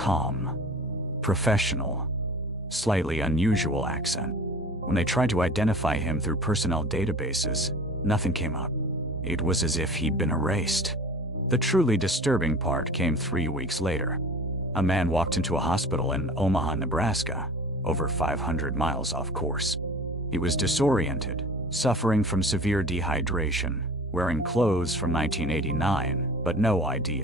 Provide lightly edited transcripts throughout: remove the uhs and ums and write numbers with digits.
calm, professional, slightly unusual accent. When they tried to identify him through personnel databases, nothing came up. It was as if he'd been erased. The truly disturbing part came 3 weeks later. A man walked into a hospital in Omaha, Nebraska, over 500 miles off course. He was disoriented, suffering from severe dehydration, wearing clothes from 1989, but no ID.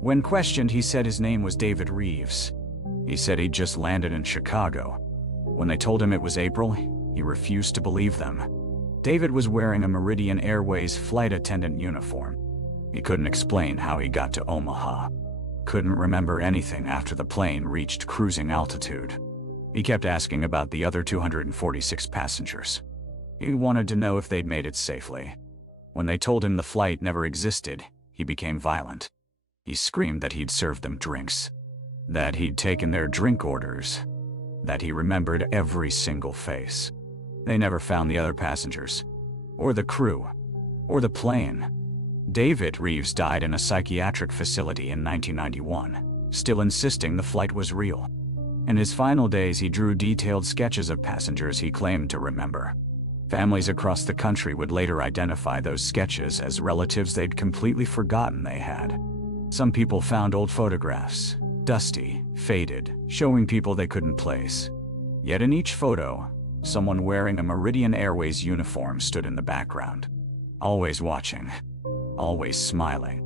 When questioned, he said his name was David Reeves. He said he'd just landed in Chicago. When they told him it was April, he refused to believe them. David was wearing a Meridian Airways flight attendant uniform. He couldn't explain how he got to Omaha. Couldn't remember anything after the plane reached cruising altitude. He kept asking about the other 246 passengers. He wanted to know if they'd made it safely. When they told him the flight never existed, he became violent. He screamed that he'd served them drinks, that he'd taken their drink orders, that he remembered every single face. They never found the other passengers, or the crew, or the plane. David Reeves died in a psychiatric facility in 1991, still insisting the flight was real. In his final days, he drew detailed sketches of passengers he claimed to remember. Families across the country would later identify those sketches as relatives they'd completely forgotten they had. Some people found old photographs, dusty, faded, showing people they couldn't place. Yet in each photo, someone wearing a Meridian Airways uniform stood in the background, always watching, always smiling.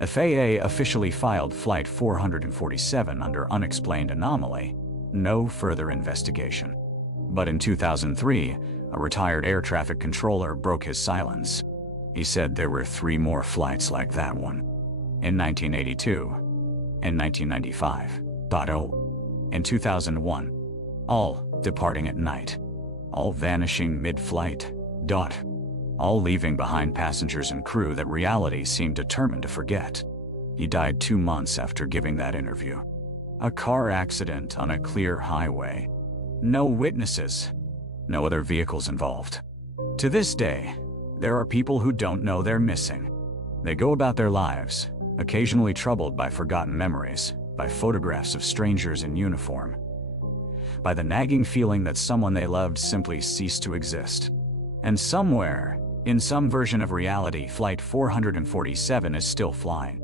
FAA officially filed Flight 447 under unexplained anomaly, no further investigation. But in 2003, a retired air traffic controller broke his silence. He said there were 3 more flights like that one. In 1982, in 1995, in 2001, all departing at night, all vanishing mid-flight, all leaving behind passengers and crew that reality seemed determined to forget. He died 2 months after giving that interview. A car accident on a clear highway. No witnesses, no other vehicles involved. To this day, there are people who don't know they're missing. They go about their lives, occasionally troubled by forgotten memories, by photographs of strangers in uniform, by the nagging feeling that someone they loved simply ceased to exist. And somewhere, in some version of reality, Flight 447 is still flying.